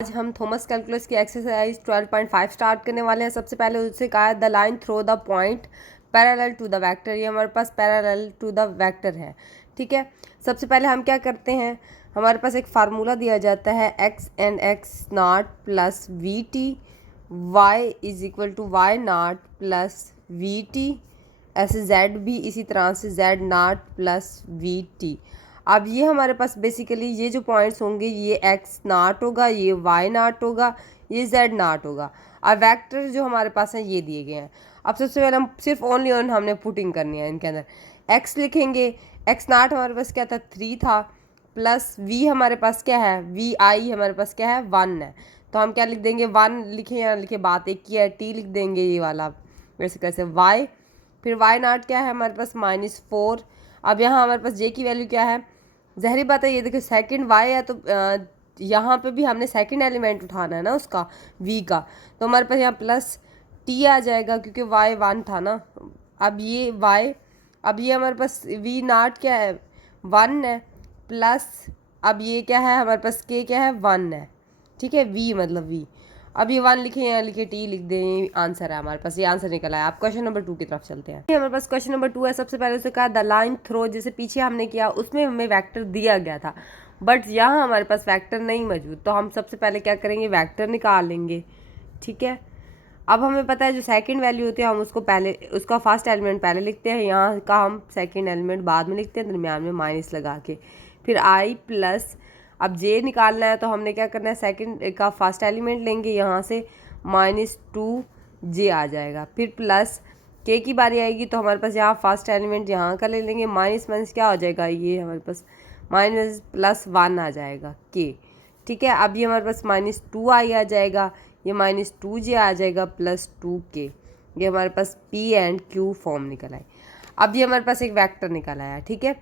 आज हम Thomas calculus की एक्सरसाइज 12.5 स्टार्ट करने वाले हैं। सबसे पहले उससे कहा है the line through the point parallel to the vector. ये हमारे पास पैरेलल टू द वेक्टर है, ठीक है। सबसे पहले हम क्या करते हैं, हमारे पास एक फार्मूला दिया जाता है x and x nought plus v T Y is equal to Y nought plus v T. ऐसे जेड भी इसी तरह से Z nought plus v T. अब ये हमारे पास बेसिकली ये जो पॉइंट्स होंगे ये एक्स नाट होगा, ये वाई नाट होगा, ये जेड नाट होगा। अब वेक्टर जो हमारे पास हैं ये दिए गए हैं। अब सबसे पहले हम सिर्फ ओनली ऑन हमने पुटिंग करनी है इनके अंदर। एक्स लिखेंगे, एक्स नाट हमारे पास क्या था 3 था, प्लस वी हमारे पास क्या है, वी आई हमारे पास क्या है 1 है। तो हम क्या लिख देंगे 1 लिखे या लिखे बात एक ही है, टी लिख देंगे ये वाला वैसे कैसे वाई। फिर वाई नाट क्या है हमारे पास -4। अब यहाँ हमारे पास जे की वैल्यू क्या है, ज़हरी बात है ये देखो सेकंड वाई है तो यहाँ पे भी हमने सेकंड एलिमेंट उठाना है ना उसका वी का, तो हमारे पास यहाँ प्लस टी आ जाएगा क्योंकि वाई 1 था ना। अब ये वाई, अब ये हमारे पास वी नाट क्या है 1 है, प्लस अब ये क्या है हमारे पास के क्या है 1 है, ठीक है, वी मतलब वी। अब ये 1 लिखे या लिखे टी लिख दें, आंसर है हमारे पास, ये आंसर निकल आया। आप क्वेश्चन नंबर 2 की तरफ चलते हैं। हमारे पास क्वेश्चन नंबर 2 है। सबसे पहले उसे कहा द लाइन थ्रो, जैसे पीछे हमने किया उसमें हमें वेक्टर दिया गया था, बट यहाँ हमारे पास वेक्टर नहीं मौजूद, तो हम सबसे पहले क्या करेंगे वेक्टर निकाल लेंगे, ठीक है। अब हमें पता है जो सेकंड वैल्यू होती है हम उसको पहले, उसका फर्स्ट एलिमेंट पहले लिखते हैं, यहाँ का हम सेकंड एलिमेंट बाद में लिखते हैं, दरमियान में माइनस लगा के। फिर आई प्लस, अब जे निकालना है तो हमने क्या करना है सेकंड का फर्स्ट एलिमेंट लेंगे, यहाँ से -2 जे आ जाएगा। फिर प्लस के की बारी आएगी तो हमारे पास यहाँ फर्स्ट एलिमेंट यहाँ का ले लेंगे, माइनस माइनस क्या हो जाएगा, ये हमारे पास माइनस +1 आ जाएगा के, ठीक है। अब ये हमारे पास -2 आई आ जाएगा, ये -2 जे आ जाएगा +2 के। ये हमारे पास पी एंड क्यू फॉर्म निकल आए। अब ये हमारे पास एक वेक्टर निकल आया, ठीक है।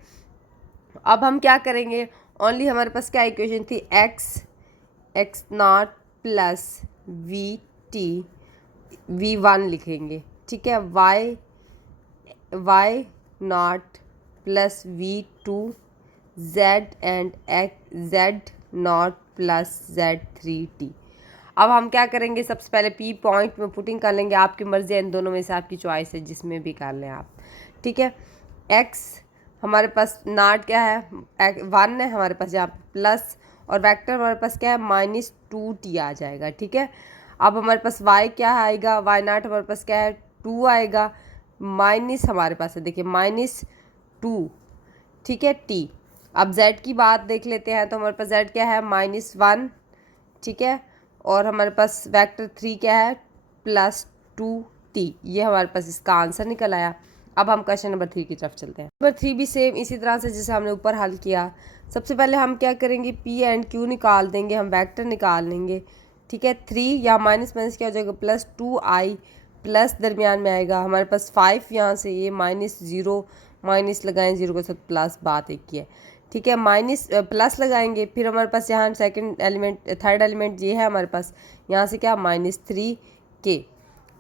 अब हम क्या करेंगे, ओनली हमारे पास क्या इक्वेशन थी, x nought plus v t V1 लिखेंगे, ठीक है, y nought plus V2 z and z nought plus Z3T। अब हम क्या करेंगे, सबसे पहले पी पॉइंट में पुटिंग कर लेंगे, आपकी मर्जी है, इन दोनों में से आपकी चॉइस है, जिसमें भी कर लें आप, ठीक है। एक्स हमारे पास नाट क्या है 1 है हमारे पास, यहाँ प्लस और वेक्टर हमारे पास क्या है -2t आ जाएगा, ठीक है। अब हमारे पास y क्या आएगा, वाई नाट हमारे पास क्या है 2 आएगा, माइनस हमारे पास है देखिए -2, ठीक है, t। अब z की बात देख लेते हैं तो हमारे पास z क्या है -1, ठीक है, और हमारे पास वेक्टर 3 क्या है +2t। ये हमारे पास इसका आंसर निकल आया। अब हम क्वेश्चन नंबर 3 की तरफ चलते हैं। नंबर 3 भी सेम इसी तरह से जैसे हमने ऊपर हल किया। सबसे पहले हम क्या करेंगे, पी एंड क्यू निकाल देंगे, हम वेक्टर निकाल लेंगे, ठीक है। 3 या माइनस माइनस क्या हो जाएगा +2i, प्लस दरमियान में आएगा हमारे पास 5, यहाँ से ये -0 माइनस लगाएं 0 के साथ प्लस, बात एक ही है, ठीक है। माइनस प्लस लगाएंगे, फिर हमारे पास यहाँ सेकंड एलिमेंट थर्ड एलिमेंट ये है हमारे पास, यहाँ से क्या -3 के।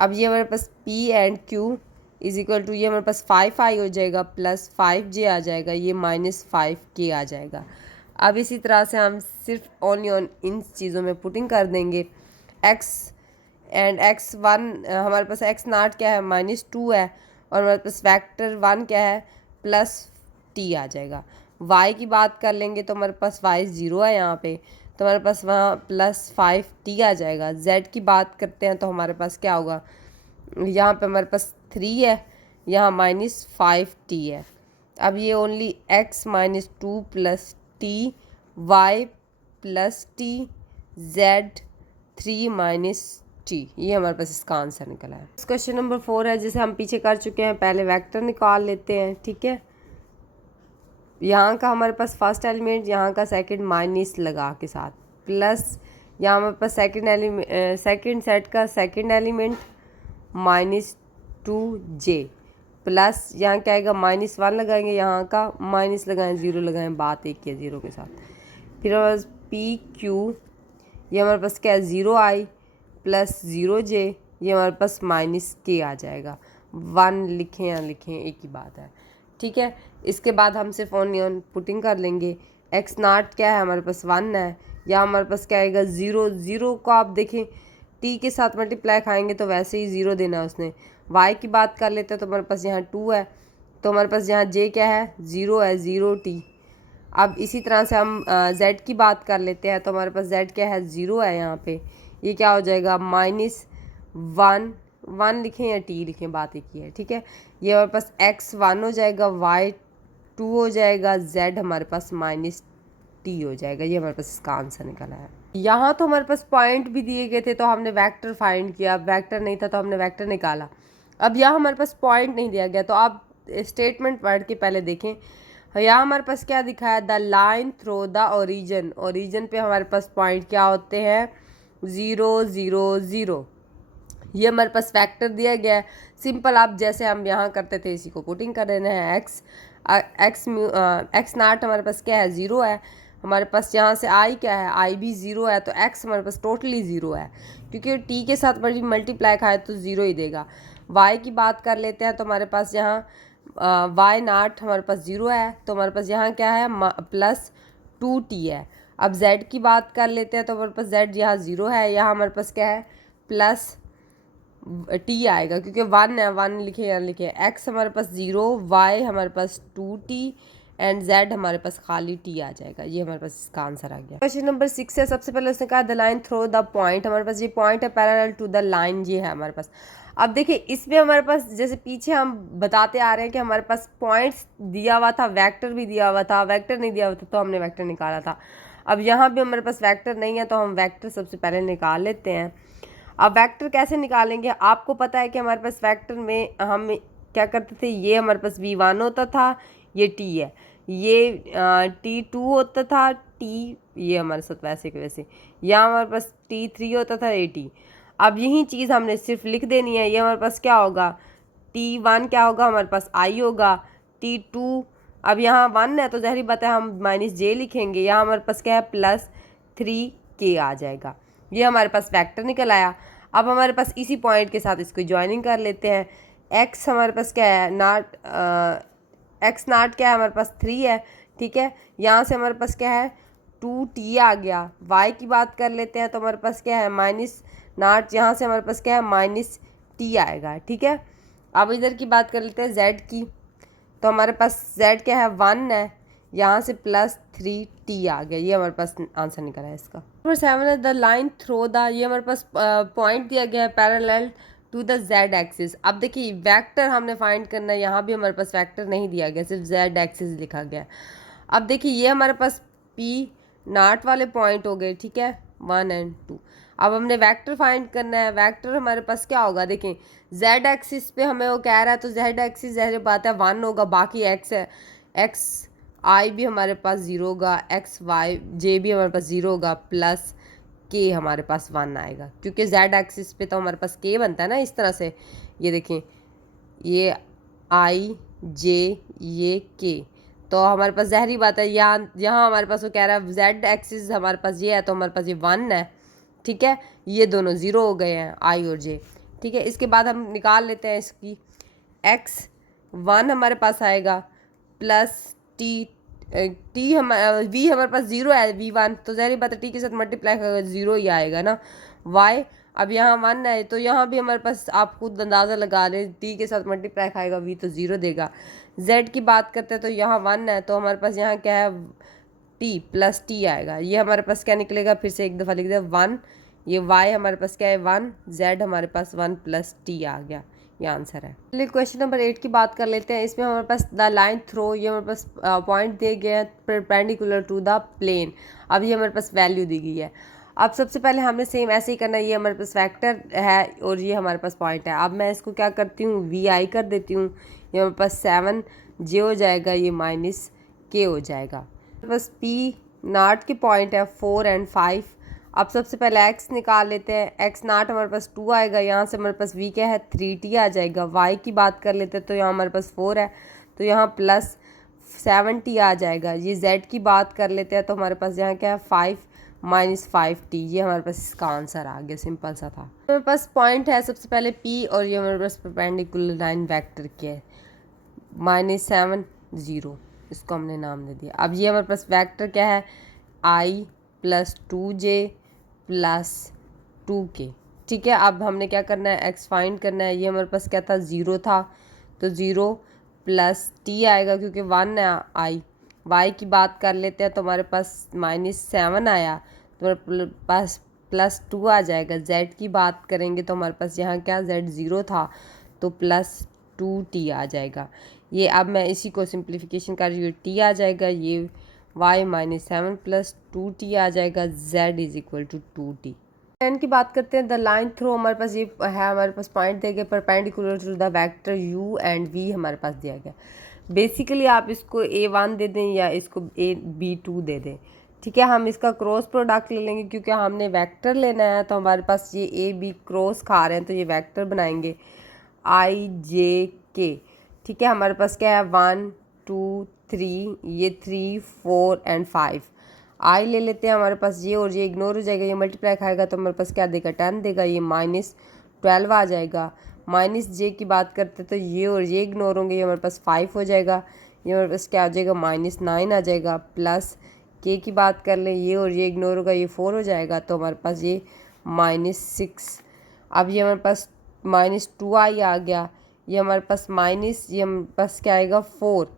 अब ये हमारे पास P and Q is equal to, ये हमारे पास 5i हो जाएगा +5j आ जाएगा, ये -5k आ जाएगा। अब इसी तरह से हम सिर्फ ओनली ऑन इन चीज़ों में पुटिंग कर देंगे। x एंड x1 हमारे पास x नाट क्या है -2 है, और हमारे पास वेक्टर 1 क्या है +t आ जाएगा। y की बात कर लेंगे तो हमारे पास y 0 है यहाँ पे, तो हमारे पास वहाँ +5t आ जाएगा। z की बात करते हैं तो हमारे पास क्या होगा, यहाँ पे हमारे पास 3 है, यहाँ -5t है। अब ये only x -2 + t y + t z 3 - t, ये हमारे पास इसका आंसर निकला है। क्वेश्चन नंबर 4 है, जिसे हम पीछे कर चुके हैं, पहले वेक्टर निकाल लेते हैं, ठीक है। यहाँ का हमारे पास फर्स्ट एलिमेंट, यहाँ का सेकंड माइनस लगा के साथ, प्लस यहाँ हमारे पास सेकंड सेट का सेकंड एलिमेंट -2j, प्लस यहाँ क्या आएगा -1 लगाएंगे, यहाँ का माइनस लगाएं 0 लगाएं, बात एक ही है 0 के साथ। फिर हमारे पास पी क्यू, ये हमारे पास क्या है 0i + 0j, ये हमारे पास -k आ जाएगा। 1 लिखें या लिखें एक ही बात है, ठीक है। इसके बाद हम सिर्फ ऑन पुटिंग कर लेंगे। एक्स नाट क्या है हमारे पास 1 है, यहाँ हमारे पास क्या आएगा 0, 0 को आप देखें t के साथ मल्टीप्लाई खाएंगे तो वैसे ही 0 देना है उसने। y की बात कर लेते हैं तो हमारे पास यहाँ 2 है, तो हमारे पास यहाँ j क्या है 0 है, 0t। अब इसी तरह से हम z की बात कर लेते हैं तो हमारे पास z क्या है 0 है यहाँ पे, ये क्या हो जाएगा -1, 1 लिखें या t लिखें, बात एक ही है, ठीक है। ये हमारे पास x 1 हो जाएगा, y 2 हो जाएगा, z हमारे पास -t हो जाएगा। ये हमारे पास इसका आंसर निकला है। यहाँ तो हमारे पास पॉइंट भी दिए गए थे तो हमने वेक्टर फाइंड किया, वेक्टर नहीं था तो हमने वेक्टर निकाला। अब यहाँ हमारे पास पॉइंट नहीं दिया गया तो आप स्टेटमेंट पढ़ के पहले देखें। यहाँ हमारे पास क्या दिखाया, the line through the origin, origin पे हमारे पास पॉइंट क्या होते हैं 0 0 0। ये हमारे पास वेक्टर दिया गया है, सिंपल आप जैसे हम यहाँ करते थे इसी को पुटिंग कर देना है। एक्स नाट हमारे पास क्या है 0 है, हमारे पास यहाँ से आई क्या है, आई भी 0 है, तो एक्स हमारे पास टोटली 0 है क्योंकि टी के साथ बड़ी मल्टीप्लाई खाए तो 0 ही देगा। वाई की बात कर लेते हैं तो हमारे पास यहाँ वाई नाट हमारे पास 0 है, तो हमारे पास यहाँ क्या है +2t है। अब z की बात कर लेते हैं तो हमारे पास z यहाँ 0 है, यहाँ हमारे पास क्या है +t आएगा क्योंकि 1 है, 1 लिखे या लिखे। x हमारे पास 0, y हमारे पास 2t एंड z हमारे पास खाली t आ जाएगा। ये हमारे पास इसका आंसर आ गया। क्वेश्चन नंबर 6 है, सबसे पहले उसने कहा the line through the point, हमारे पास ये पॉइंट है पैरेलल टू द लाइन, ये है हमारे पास। अब देखिए इसमें हमारे पास जैसे पीछे हम बताते आ रहे हैं कि हमारे पास पॉइंट्स दिया हुआ था, वेक्टर भी दिया हुआ था, वेक्टर नहीं दिया हुआ था तो हमने वेक्टर निकाला था। अब यहाँ भी हमारे पास वेक्टर नहीं है तो हम वेक्टर सबसे पहले निकाल लेते हैं। अब वेक्टर कैसे निकालेंगे, आपको पता है कि हमारे पास वेक्टर में हम क्या करते थे, ये हमारे पास v1 होता था, ये t है, ये t2 होता था, t ये हमारे साथ वैसे के वैसे, यहाँ हमारे पास t3 होता था, ये t। अब यही चीज़ हमने सिर्फ लिख देनी है। ये हमारे पास क्या होगा t1 क्या होगा, हमारे पास i होगा, t2 अब यहाँ 1 है तो ज़ाहिर बात है हम -j लिखेंगे, यहाँ हमारे पास क्या है +3k आ जाएगा। ये हमारे पास वेक्टर निकल आया। अब हमारे पास इसी पॉइंट के साथ इसको ज्वाइनिंग कर लेते हैं। x हमारे पास क्या है x नाट क्या है हमारे पास 3 है, ठीक है। यहाँ से हमारे पास क्या है 2t आ गया। y की बात कर लेते हैं तो हमारे पास क्या है -0, यहाँ से हमारे पास क्या है -t आएगा, ठीक है। अब इधर की बात कर लेते हैं z की, तो हमारे पास z क्या है 1 है, यहाँ से +3t आ गया। ये हमारे पास आंसर निकला है इसका। नंबर 7 है द लाइन थ्रो द, ये हमारे पास पॉइंट दिया गया है parallel to the z axis. अब देखिए वेक्टर हमने फाइंड करना है, यहाँ भी हमारे पास वेक्टर नहीं दिया गया, सिर्फ z एक्सिस लिखा गया। अब देखिए ये हमारे पास p0 वाले पॉइंट हो गए, ठीक है 1 और 2। अब हमने वेक्टर फाइंड करना है। वेक्टर हमारे पास क्या होगा, देखें z एक्सिस पे हमें वो कह रहा है तो z एक्सिस ज़ाहिर बात है 1 होगा, बाकी x है, x i भी हमारे पास 0 होगा, x y j भी हमारे पास 0 होगा, प्लस k हमारे पास 1 आएगा क्योंकि z एक्सिस पे तो हमारे पास k बनता है ना, इस तरह से। ये देखें ये i j ये k, तो हमारे पास ज़ाहिर बात है यहाँ हमारे पास वो कह रहा है z एक्सिस हमारे पास ये है तो हमारे पास ये 1 है, ठीक है। ये दोनों 0 हो गए हैं i और j, ठीक है। इसके बाद हम निकाल लेते हैं इसकी x1 हमारे पास आएगा प्लस t हम v हमारे पास 0 है v1, तो ज़ाहिर बात है t के साथ मल्टीप्लाई करेगा 0 ही आएगा ना। y अब यहाँ 1 है तो यहाँ भी हमारे पास आप खुद अंदाज़ा लगा लें, t के साथ मल्टीप्लाई खाएगा v तो 0 देगा। z की बात करते हैं तो यहाँ 1 है तो हमारे पास यहाँ क्या है t प्लस t आएगा। ये हमारे पास क्या निकलेगा, फिर से एक दफ़ा लिख दे 1, ये y हमारे पास क्या है 1, z हमारे पास 1 प्लस t आ गया। ये आंसर है। चलिए क्वेश्चन नंबर 8 की बात कर लेते हैं। इसमें हमारे पास द लाइन थ्रो, ये हमारे पास पॉइंट दिए गए हैं परपेंडिकुलर टू द प्लेन। अब ये हमारे पास वैल्यू दी गई है। अब सबसे पहले हमने सेम ऐसे ही करना है, ये हमारे पास वेक्टर है और ये हमारे पास पॉइंट है। अब मैं इसको क्या करती हूँ vi कर देती हूँ, ये हमारे पास 7j हो जाएगा, ये -k हो जाएगा। हमारे पास p0 के पॉइंट है 4 और 5। अब सबसे पहले x निकाल लेते हैं। x0 हमारे पास 2 आएगा, यहाँ से हमारे पास v क्या है 3t आ जाएगा। y की बात कर लेते हैं तो यहाँ हमारे पास 4 है तो यहाँ प्लस 7t आ जाएगा। ये z की बात कर लेते हैं तो हमारे पास यहाँ क्या है 5 -5t। ये हमारे पास इसका आंसर आ गया, सिंपल सा था। हमारे पास पॉइंट है सबसे पहले p और ये हमारे पास परपेंडिकुलर लाइन वेक्टर क्या है -7 0, इसको हमने नाम दे दिया। अब ये हमारे पास वेक्टर क्या है i plus 2j plus 2k। ठीक है, अब हमने क्या करना है, x फाइंड करना है। ये हमारे पास क्या था, 0 था, तो 0 प्लस t आएगा क्योंकि 1 है i। y की बात कर लेते हैं तो हमारे पास -7 आया, तो हमारे पास प्लस 2 आ जाएगा। z की बात करेंगे तो हमारे पास यहाँ क्या, z 0 था, तो प्लस 2t आ जाएगा। ये अब मैं इसी को सिंप्लीफिकेशन कर रही हूँ, t आ जाएगा, ये y -7 प्लस 2t आ जाएगा, z is equal to 2t। N की बात करते हैं, द लाइन थ्रो हमारे पास ये है, हमारे पास पॉइंट दिया गया perpendicular to the vector u and v हमारे पास दिया गया। बेसिकली आप इसको a1 दे दें या इसको b2 दे दें। ठीक है, हम इसका क्रॉस प्रोडक्ट ले लेंगे क्योंकि हमने वेक्टर लेना है, तो हमारे पास ये a b क्रॉस खा रहे हैं तो ये वेक्टर बनाएंगे i j k। ठीक है, हमारे पास क्या है, 1 2 3, ये 3 4 एंड 5। आई ले लेते हैं, हमारे पास ये और ये इग्नोर हो जाएगा, ये मल्टीप्लाई खाएगा तो हमारे पास क्या देगा, 10 देगा, ये -12 आ जाएगा। माइनस जे की बात करते तो ये और ये इग्नोर होंगे, ये हमारे पास 5 हो जाएगा, ये हमारे पास क्या आ जाएगा, -9 आ जाएगा। प्लस के की बात कर ले, ये और ये इग्नोर होगा, ये 4 हो जाएगा, तो हमारे पास ये -6। अब ये हमारे पास -2i आ गया, ये हमारे पास माइनस, ये हमारे पास क्या आएगा, 4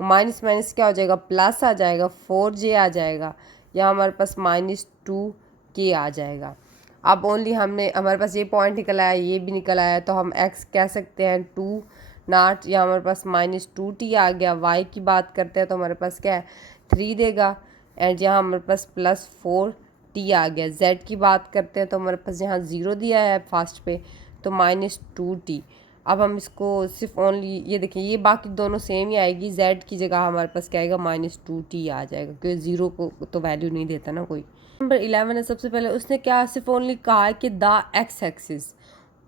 माइनस माइनस क्या हो जाएगा, प्लस आ जाएगा, 4j आ जाएगा, या हमारे पास -2k आ जाएगा। अब ओनली हमने, हमारे पास ये पॉइंट निकल आया, ये भी निकल आया, तो हम x कह सकते हैं 2 या हमारे पास -2t आ गया। y की बात करते हैं तो हमारे पास क्या है, 3 देगा, एंड यहाँ हमारे पास +4t आ गया। z की बात करते हैं तो हमारे पास यहाँ 0 दिया है फर्स्ट पे, तो -2t। अब हम इसको सिर्फ ओनली ये देखिए, ये बाकी दोनों सेम ही आएगी, z की जगह हमारे पास क्या आएगा, -2t आ जाएगा, क्योंकि 0 को तो वैल्यू नहीं देता ना कोई। नंबर 11 है, सबसे पहले उसने क्या सिर्फ ओनली कहा है कि द x एक्सिस,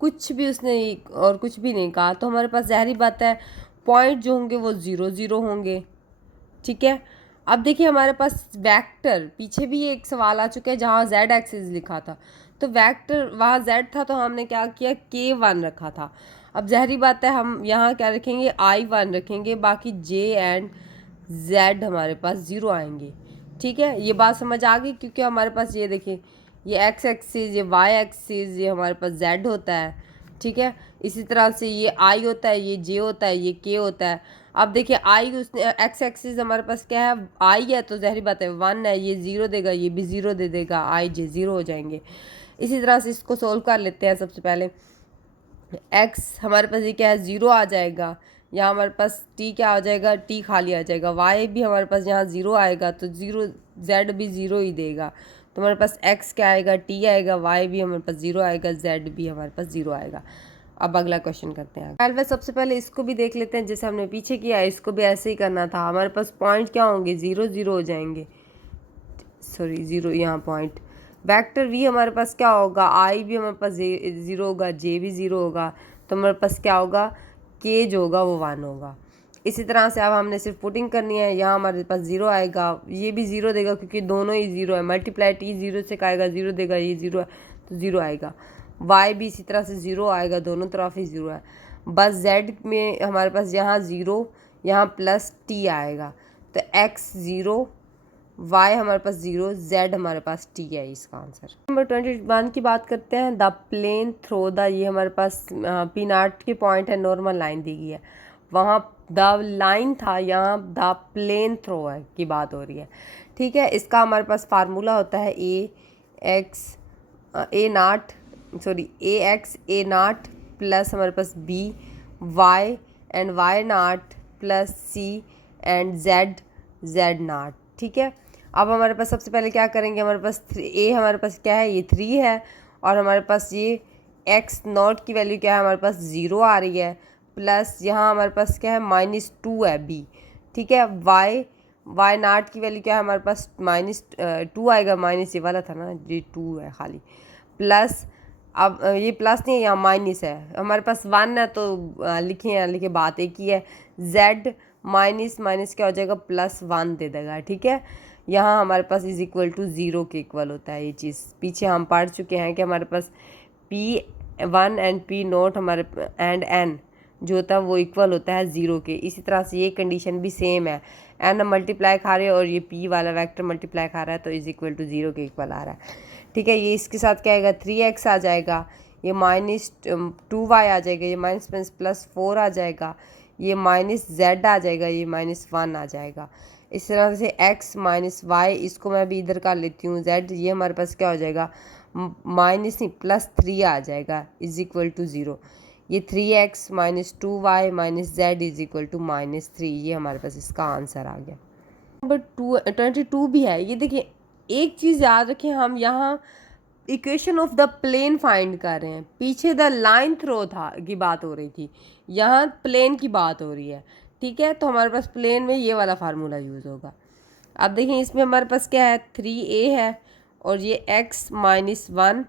कुछ भी उसने और कुछ भी नहीं कहा, तो हमारे पास ज़ाहिर बात है पॉइंट जो होंगे वो 0 0 होंगे। ठीक है, अब देखिए हमारे पास वेक्टर, पीछे भी एक सवाल आ चुका है जहाँ z एक्सिस लिखा था, तो वेक्टर वहाँ z था तो हमने क्या किया, k1 रखा था। अब ज़ाहिर बात है हम यहाँ क्या रखेंगे, i1 रखेंगे, बाकी j एंड z हमारे पास 0 आएंगे। ठीक है, ये बात समझ आ गई, क्योंकि हमारे पास ये देखिए, ये x एक्सिस, ये y एक्सिस, ये हमारे पास z होता है। ठीक है, इसी तरह से ये i होता है, ये j होता है, ये k होता है। अब देखिए i, उसने x एक्सिस हमारे पास क्या है, i है, तो ज़ाहिर बात है 1 है, ये 0 देगा, ये भी 0 दे देगा, i j 0 हो जाएंगे। इसी तरह से इसको सोल्व कर लेते हैं। सबसे पहले x हमारे पास ये क्या है, 0 आ जाएगा, यहाँ हमारे पास t क्या आ जाएगा, t खाली आ जाएगा, y भी हमारे पास यहाँ 0 आएगा, तो 0, z भी 0 ही देगा, तो हमारे पास x क्या आएगा, t आएगा, y भी हमारे पास 0 आएगा, z भी हमारे पास 0 आएगा। अब अगला क्वेश्चन करते हैं। पहले सबसे पहले इसको भी देख लेते हैं, जैसे हमने पीछे किया है, इसको भी ऐसे ही करना था। हमारे पास पॉइंट क्या होंगे, 0 0 हो जाएंगे, सॉरी 0 यहाँ पॉइंट। वेक्टर v हमारे पास क्या होगा, i भी हमारे पास 0 होगा, j भी 0 होगा, तो हमारे पास क्या होगा, k जो होगा वो 1 होगा। इसी तरह से अब हमने सिर्फ पुटिंग करनी है, यहाँ हमारे पास 0 आएगा, ये भी 0 देगा क्योंकि दोनों ही 0 है, मल्टीप्लाई t 0 से आएगा, 0 देगा, ये 0 है तो 0 आएगा। y भी इसी तरह से 0 आएगा, दोनों तरफ ही 0 है। बस z में हमारे पास यहाँ 0, यहाँ प्लस t आएगा, तो x 0, y हमारे पास 0, z हमारे पास t है इसका आंसर। नंबर 21 की बात करते हैं, द प्लेन थ्रो द, ये हमारे पास P0 के पॉइंट है, नॉर्मल लाइन दी गई है, वहाँ द लाइन था, यहाँ द प्लेन थ्रो है की बात हो रही है। ठीक है, इसका हमारे पास फार्मूला होता है ax a0 प्लस हमारे पास b y and y0 plus c and z0। ठीक है, अब हमारे पास सबसे पहले क्या करेंगे, हमारे पास हमारे पास क्या है, ये 3 है, और हमारे पास ये x0 की वैल्यू क्या है, हमारे पास 0 आ रही है, प्लस यहाँ हमारे पास क्या है, -2 है b। ठीक है, y0 की वैल्यू क्या है, हमारे पास -2 आएगा, माइनस ये वाला था ना, ये 2 है खाली, प्लस अब ये प्लस नहीं है, यहाँ माइनस है, हमारे पास 1 है तो लिखे बात एक ही है, z माइनस माइनस क्या हो जाएगा, +1 दे देगा। ठीक है, यहाँ हमारे पास इज इक्वल टू 0 के इक्वल होता है ये चीज़, पीछे हम पढ़ चुके हैं कि हमारे पास P1 एंड P0 हमारे एंड n जो होता है वो इक्वल होता है 0 के। इसी तरह से ये कंडीशन भी सेम है, एन मल्टीप्लाई खा रहे हैं और ये पी वाला वेक्टर मल्टीप्लाई खा रहा है तो इज इक्वल टू 0 के इक्वल आ रहा है। ठीक है, ये इसके साथ क्या आएगा 3x आ जाएगा, ये -2y आ जाएगा, ये -+4 आ जाएगा, ये -z आ जाएगा, ये -1 आ जाएगा। इस तरह से x -y, इसको मैं भी इधर कर लेती हूँ z, ये हमारे पास क्या हो जाएगा +3 आ जाएगा इज इक्वल टू 0। ये 3x -2y -z is equal to -3, ये हमारे पास इसका आंसर आ गया। नंबर 22 भी है। ये देखिए, एक चीज़ याद रखें, हम यहाँ equation of the plane find कर रहे हैं, पीछे द लाइन थ्रो था की बात हो रही थी, यहाँ प्लेन की बात हो रही है। ठीक है, तो हमारे पास प्लेन में ये वाला फार्मूला यूज़ होगा। अब देखिए इसमें हमारे पास क्या है 3a है और ये x -1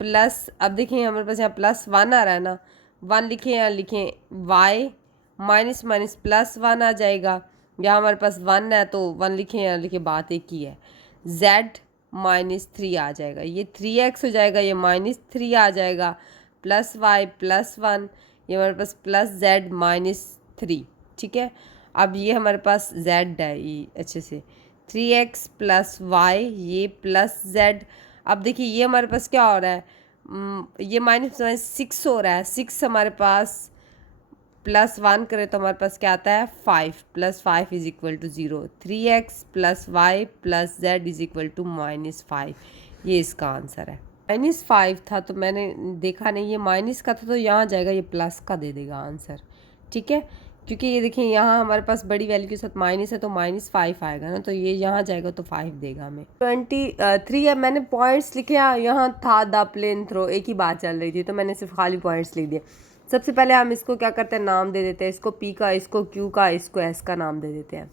प्लस, अब देखिए हमारे पास यहाँ +1 आ रहा है ना, 1 लिखें यहाँ लिखें y -+1 आ जाएगा, यहाँ हमारे पास 1 है तो 1 लिखें यहाँ लिखें, बात एक ही है। z -3 आ जाएगा, ये 3x हो जाएगा, ये -3 आ जाएगा, +y +1, ये हमारे पास +z -3। ठीक है, अब ये हमारे पास z है, ये अच्छे से 3x + y ये +z। अब देखिए ये हमारे पास क्या हो रहा है, ये -6 हो रहा है, 6 हमारे पास +1 करें तो हमारे पास क्या आता है 5, +5 is equal to 0, 3x + y + z is equal to -5, ये इसका आंसर है। -5 था तो मैंने देखा नहीं, ये माइनस का था तो यहाँ जाएगा, ये प्लस का दे देगा आंसर। ठीक है, क्योंकि ये देखिए यहाँ हमारे पास बड़ी वैल्यू के साथ माइनस है तो -5 आएगा ना, तो ये यहाँ जाएगा तो 5 देगा हमें। 23 है, मैंने पॉइंट्स लिखे, यहाँ था द प्लेन थ्रो, एक ही बात चल रही थी तो मैंने सिर्फ खाली पॉइंट्स लिख दिए। सबसे पहले हम इसको क्या करते हैं, नाम दे देते हैं, इसको पी का, इसको क्यू का, इसको एस का नाम दे देते हैं।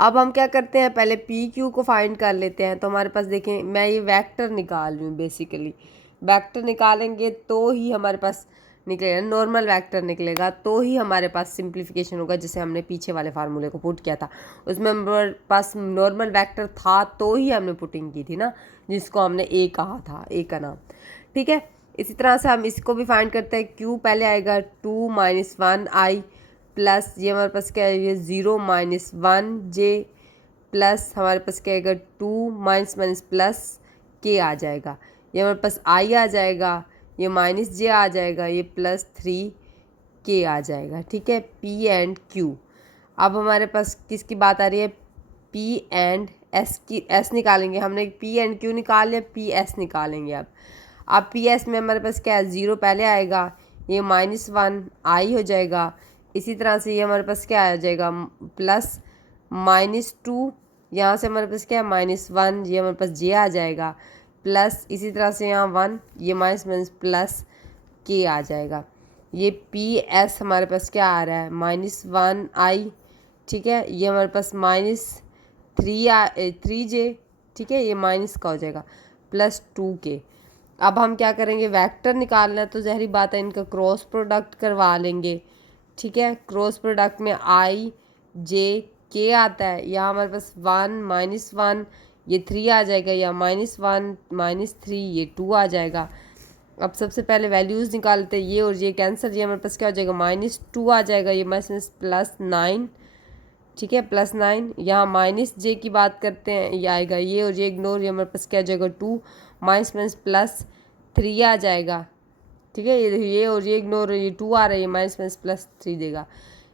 अब हम क्या करते हैं, पहले पी क्यू को फाइंड कर लेते हैं। तो हमारे पास देखें, मैं ये वेक्टर निकाल रही हूँ, बेसिकली वेक्टर निकालेंगे तो ही हमारे पास निकलेगा, नॉर्मल वेक्टर निकलेगा तो ही हमारे पास सिंप्लीफिकेशन होगा। जैसे हमने पीछे वाले फार्मूले को पुट किया था, उसमें हमारे पास नॉर्मल वेक्टर था तो ही हमने पुटिंग की थी ना, जिसको हमने ए कहा था, ए का नाम। ठीक है, इसी तरह से हम इसको भी फाइंड करते हैं। क्यू पहले आएगा 2 - 1i प्लस, ये हमारे पास क्या है, ये 0 - 1j प्लस हमारे पास क्या आएगा 2 प्लस k आ जाएगा, ये हमारे पास i आ जाएगा, ये -j आ जाएगा, ये +3k आ जाएगा। ठीक है, p एंड q। अब हमारे पास किसकी बात आ रही है, p एंड s की, s निकालेंगे हमने, p एंड q निकाल लिया, ps निकालेंगे। अब ps में हमारे पास क्या है, 0 पहले आएगा, ये -1i हो जाएगा। इसी तरह से ये हमारे पास क्या आ जाएगा प्लस -2, यहाँ से हमारे पास क्या है -1, ये हमारे पास j आ जाएगा, प्लस इसी तरह से यहाँ 1, ये माइनस प्लस k आ जाएगा। ये ps हमारे पास क्या आ रहा है -1i। ठीक है, ये हमारे पास -3j। ठीक है, ये माइनस का हो जाएगा, +2k। अब हम क्या करेंगे, वेक्टर निकालना है तो जहरी बात है, इनका क्रॉस प्रोडक्ट करवा लेंगे। ठीक है, क्रॉस प्रोडक्ट में i j k आता है, यहाँ हमारे पास 1 -1 ये 3 आ जाएगा, या -1 -3 ये 2 आ जाएगा। अब सबसे पहले वैल्यूज़ निकालते हैं, ये और ये कैंसिल, ये हमारे पास क्या हो जाएगा -2 आ जाएगा, ये +9। ठीक है, +9, यहाँ -j की बात करते हैं, ये आएगा, ये और ये इग्नोर, ये हमारे पास क्या हो जाएगा 2 -+3 आ जाएगा। ठीक है, ये और ये इग्नोर, ये 2 आ रहा है, ये -+3 देगा।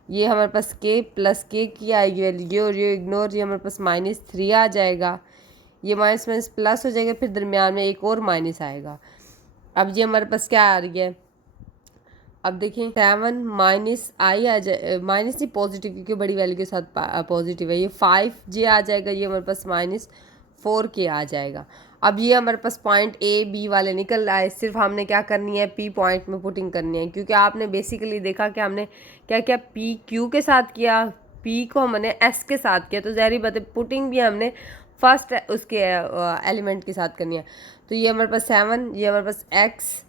ये हमारे पास k की आएगी वैल्यू, ये और ये इग्नोर, ये हमारे पास -3 आ जाएगा, ये प्लस हो जाएगा, फिर दरमियान में एक और माइनस आएगा। अब ये हमारे पास क्या आ रही है, अब देखें 7 -i आ जाए, माइनस नहीं पॉजिटिव, क्योंकि बड़ी वैल्यू के साथ पॉजिटिव है, ये 5j आ जाएगा, ये हमारे पास -4k आ जाएगा। अब ये हमारे पास पॉइंट ए बी वाले निकल रहा है, सिर्फ हमने क्या करनी है, पी पॉइंट में पुटिंग करनी है, क्योंकि आपने बेसिकली देखा कि हमने क्या क्या पी क्यू के साथ किया, पी को हमने एस के साथ किया, तो ज़ाहिर बात है पुटिंग भी हमने फर्स्ट उसके एलिमेंट के साथ करनी है। तो ये हमारे पास 7, ये हमारे पास x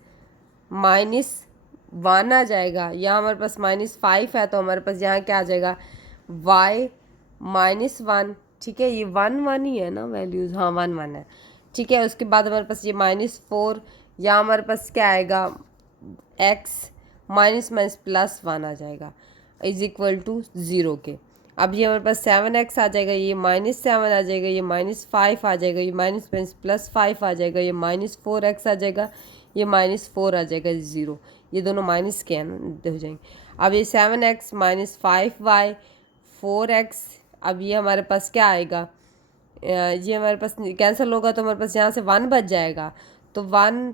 -1 आ जाएगा, यहाँ हमारे पास -5 है, तो हमारे पास यहाँ क्या आ जाएगा y -1। ठीक है, ये 1 1 ही है ना वैल्यूज़, हाँ 1 1 है। ठीक है, उसके बाद हमारे पास ये -4, यहाँ हमारे पास क्या आएगा x माइनस माइनस प्लस 1 आ जाएगा इज इक्वल टू 0 के। अब ये हमारे पास 7x आ जाएगा, ये -7 आ जाएगा, ये -5 आ जाएगा, ये माइनस माइनस +5 आ जाएगा, ये -4x आ जाएगा, ये -4 आ जाएगा 0। ये दोनों माइनस के हो जाएंगे। अब ये 7x -5y 4x, अब ये हमारे पास क्या आएगा, ये हमारे पास कैंसिल होगा तो हमारे पास यहाँ से 1 बच जाएगा। तो 1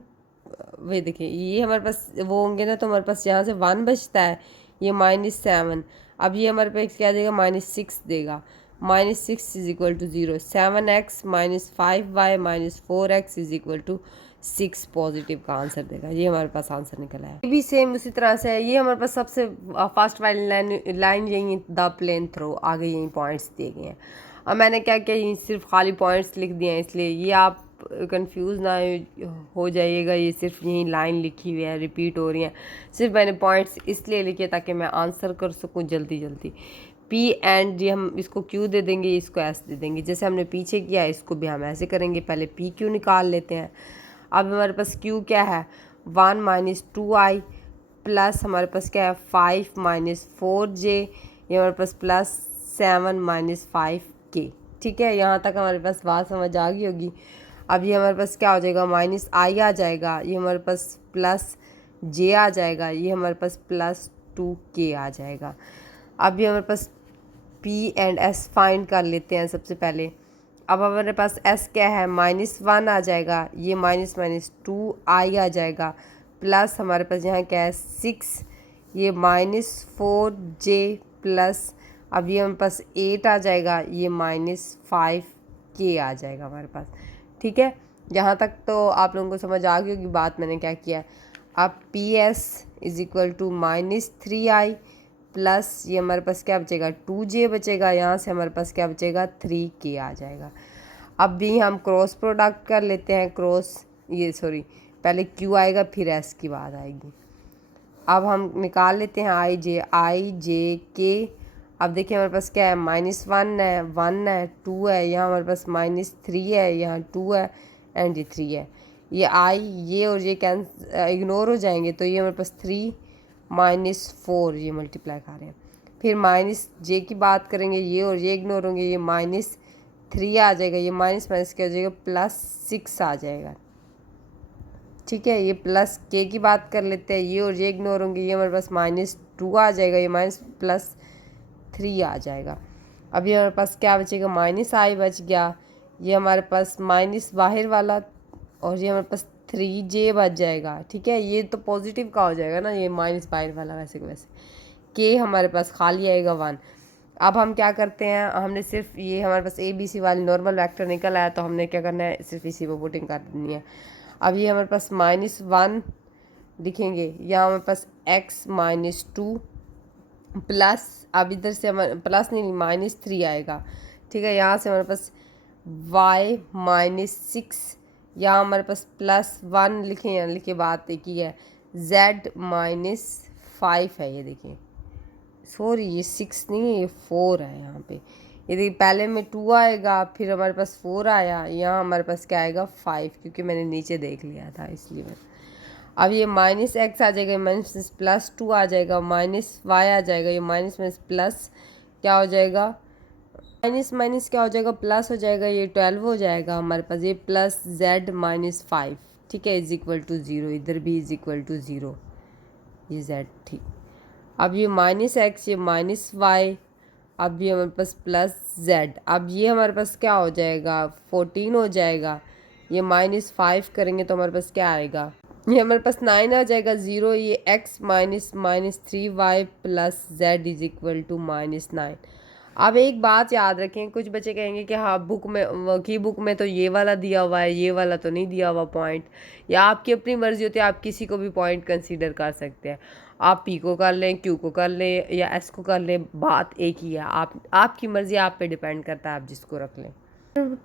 वे देखिए ये हमारे पास वो होंगे ना, तो हमारे पास यहाँ से 1 बचता है, ये -7। अब ये हमारे पास क्या देगा, -6 देगा। -6 is equal to 0। 7x -5y -4x is equal to 6 positive का आंसर देगा। ये हमारे पास आंसर निकला है। ये भी सेम उसी तरह से है। ये हमारे पास सबसे फर्स्ट वाली लाइन यही द प्लेन थ्रो, आगे यही पॉइंट्स दिए गए हैं। अब मैंने क्या किया, यही सिर्फ खाली पॉइंट्स लिख दिए हैं, इसलिए ये आप कंफ्यूज ना हो जाइएगा। ये सिर्फ यही लाइन लिखी हुई है, रिपीट हो रही है। सिर्फ मैंने पॉइंट्स इसलिए लिखे ताकि मैं आंसर कर सकूं जल्दी जल्दी। P एंड जी हम इसको Q दे देंगे, इसको S दे देंगे। जैसे हमने पीछे किया इसको भी हम ऐसे करेंगे। पहले PQ निकाल लेते हैं। अब हमारे पास Q क्या है, 1 - 2i प्लस हमारे पास क्या है 5 - 4j, ये हमारे पास +7 - 5k। ठीक है, यहाँ तक हमारे पास बात समझ आ गई होगी। अब ये हमारे पास क्या हो जाएगा, -i आ जाएगा, ये हमारे पास +j आ जाएगा, ये हमारे पास +2k आ जाएगा। अब ये हमारे पास P एंड S फाइंड कर लेते हैं सबसे पहले। अब हमारे पास S क्या है, -1 आ जाएगा, ये -2i आ जाएगा, प्लस हमारे पास यहाँ क्या है 6, ये -4j प्लस, अब ये हमारे पास 8 आ जाएगा, ये -5k आ जाएगा हमारे पास। ठीक है, यहाँ तक तो आप लोगों को समझ आ गई होगी बात मैंने क्या किया। अब PS is equal to -3i plus ये हमारे पास क्या बचेगा 2j बचेगा, यहाँ से हमारे पास क्या बचेगा 3k आ जाएगा। अब भी हम क्रॉस प्रोडक्ट कर लेते हैं, पहले Q आएगा फिर S की बात आएगी। अब हम निकाल लेते हैं i j k। अब देखिए हमारे पास क्या है, -1 है, 1 है, 2 है, यहाँ हमारे पास -3 है, यहाँ 2 है एंड ये 3 है। ये ये और ये इग्नोर हो जाएंगे, तो ये हमारे पास 3 -4 ये मल्टीप्लाई कर रहे हैं। फिर -j की बात करेंगे, ये और ये इग्नोर होंगे, ये -3 आ जाएगा, ये माइनस माइनस क्या हो जाएगा +6 आ जाएगा। ठीक है, ये +k की बात कर लेते हैं, ये और ये इग्नोर होंगे, ये हमारे पास -2 आ जाएगा, ये +3 आ जाएगा। अब ये हमारे पास क्या बचेगा, -i बच गया, ये हमारे पास माइनस बाहर वाला, और ये हमारे पास 3j बच जाएगा। ठीक है, ये तो पॉजिटिव का हो जाएगा ना, ये माइनस बाहर वाला वैसे k हमारे पास खाली आएगा 1। अब हम क्या करते हैं, हमने सिर्फ ये हमारे पास ABC वाली नॉर्मल वेक्टर निकल आया, तो हमने क्या करना है, सिर्फ इसी पर पुटिंग कर देनी है। अब ये हमारे पास -1 लिखेंगे, यहाँ हमारे पास x -2 प्लस, अब इधर से हमारे प्लस नहीं -3 आएगा। ठीक है, यहाँ से हमारे पास y -6, यहाँ हमारे पास +1 लिखे, यहाँ लिखे बात एक ही है, z -5 है, ये देखिए सॉरी ये 6 नहीं है, ये 4 है यहाँ पे। ये देखिए पहले में 2 आएगा, फिर हमारे पास 4 आया, यहाँ हमारे पास क्या आएगा 5, क्योंकि मैंने नीचे देख लिया था इसलिए मैं। अब ये -x आ जाएगा, -+2 आ जाएगा, -y आ जाएगा, ये माइनस माइनस प्लस क्या हो जाएगा, माइनस माइनस क्या हो जाएगा प्लस हो जाएगा, ये 12 हो जाएगा हमारे पास, ये +z -5। ठीक है, इज इक्वल टू 0, इधर भी इज इक्वल टू 0, ये z। ठीक, अब ये -x, ये -y, अब ये हमारे पास +z। अब ये हमारे पास क्या हो जाएगा 14 हो जाएगा, ये -5 करेंगे तो हमारे पास क्या आएगा, ये हमारे पास 9 आ जाएगा 0, ये x -3y plus z is equal to -9। अब एक बात याद रखें, कुछ बच्चे कहेंगे कि हाँ बुक में तो ये वाला दिया हुआ है, ये वाला तो नहीं दिया हुआ पॉइंट, या आपकी अपनी मर्जी होती है, आप किसी को भी पॉइंट कंसीडर कर सकते हैं। आप P को कर लें, Q को कर लें या S को कर लें, बात एक ही है, आपकी मर्जी आप पे डिपेंड करता है, आप जिसको रख लें।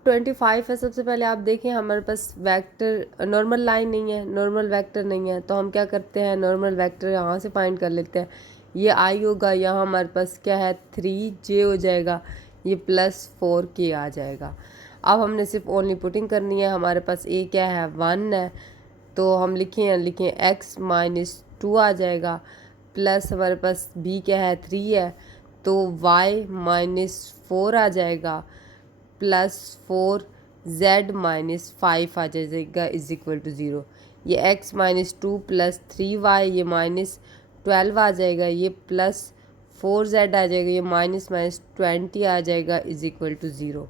25 है, सबसे पहले आप देखें हमारे पास वेक्टर नॉर्मल लाइन नहीं है, नॉर्मल वेक्टर नहीं है, तो हम क्या करते हैं नॉर्मल वेक्टर यहाँ से फाइंड कर लेते हैं। ये I होगा, यहाँ हमारे पास क्या है 3j हो जाएगा, ये +4k आ जाएगा। अब हमने सिर्फ ओनली पुटिंग करनी है, हमारे पास a क्या है 1 है, तो हम लिखें x -2 आ जाएगा, प्लस हमारे पास b क्या है 3 है, तो y -4 आ जाएगा प्लस 4 z -5 आ जाएगा इज इक्वल टू 0। ये x -2 प्लस 3y ये -12 आ जाएगा, ये प्लस 4z आ जाएगा, ये -20 आ जाएगा इज इक्वल टू 0।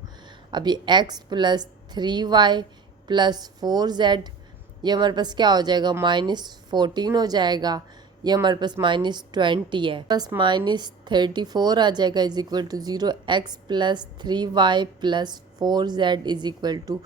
अब ये x plus 3y plus 4z ये हमारे पास क्या हो जाएगा -14 हो जाएगा, ये हमारे पास -20 है, बस -34 आ जाएगा is equal to 0। x plus 3y plus 4z is equal to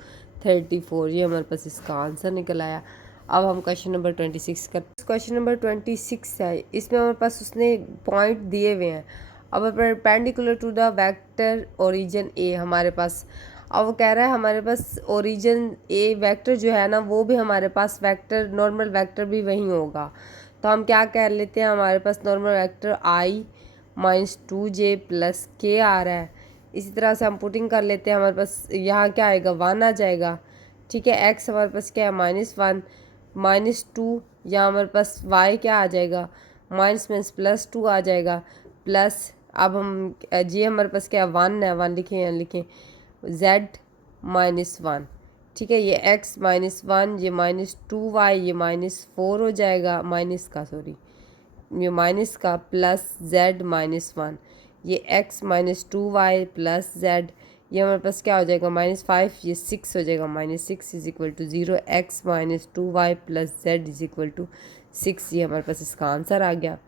34, ये हमारे पास इसका आंसर निकल आया। अब हम क्वेश्चन नंबर 26 कर, क्वेश्चन नंबर 26 है, इसमें हमारे पास उसने पॉइंट दिए हुए हैं। अब perpendicular to the vector origin a हमारे पास, अब वो कह रहा है हमारे पास ओरिजिन ए वेक्टर जो है ना वो भी हमारे पास वेक्टर नॉर्मल वेक्टर भी वही होगा। तो हम क्या कर लेते हैं, हमारे पास normal vector i -2j plus k आ रहा है, इसी तरह से हम पुटिंग कर लेते हैं। हमारे पास यहाँ क्या आएगा 1 आ जाएगा, ठीक है। x हमारे पास क्या है -1 -2, यहाँ हमारे पास y क्या आ जाएगा -+2 आ जाएगा प्लस, अब हम जी हमारे पास क्या है 1 है, 1 लिखें या लिखें z -1, ठीक है। ये x -1 ये -2y ये -4 हो जाएगा माइनस का सॉरी ये माइनस का प्लस z -1 ये x -2y प्लस z ये हमारे पास क्या हो जाएगा -5 ये 6 हो जाएगा -6 is equal to 0। x -2y plus z is equal to 6, ये हमारे पास इसका आंसर आ गया।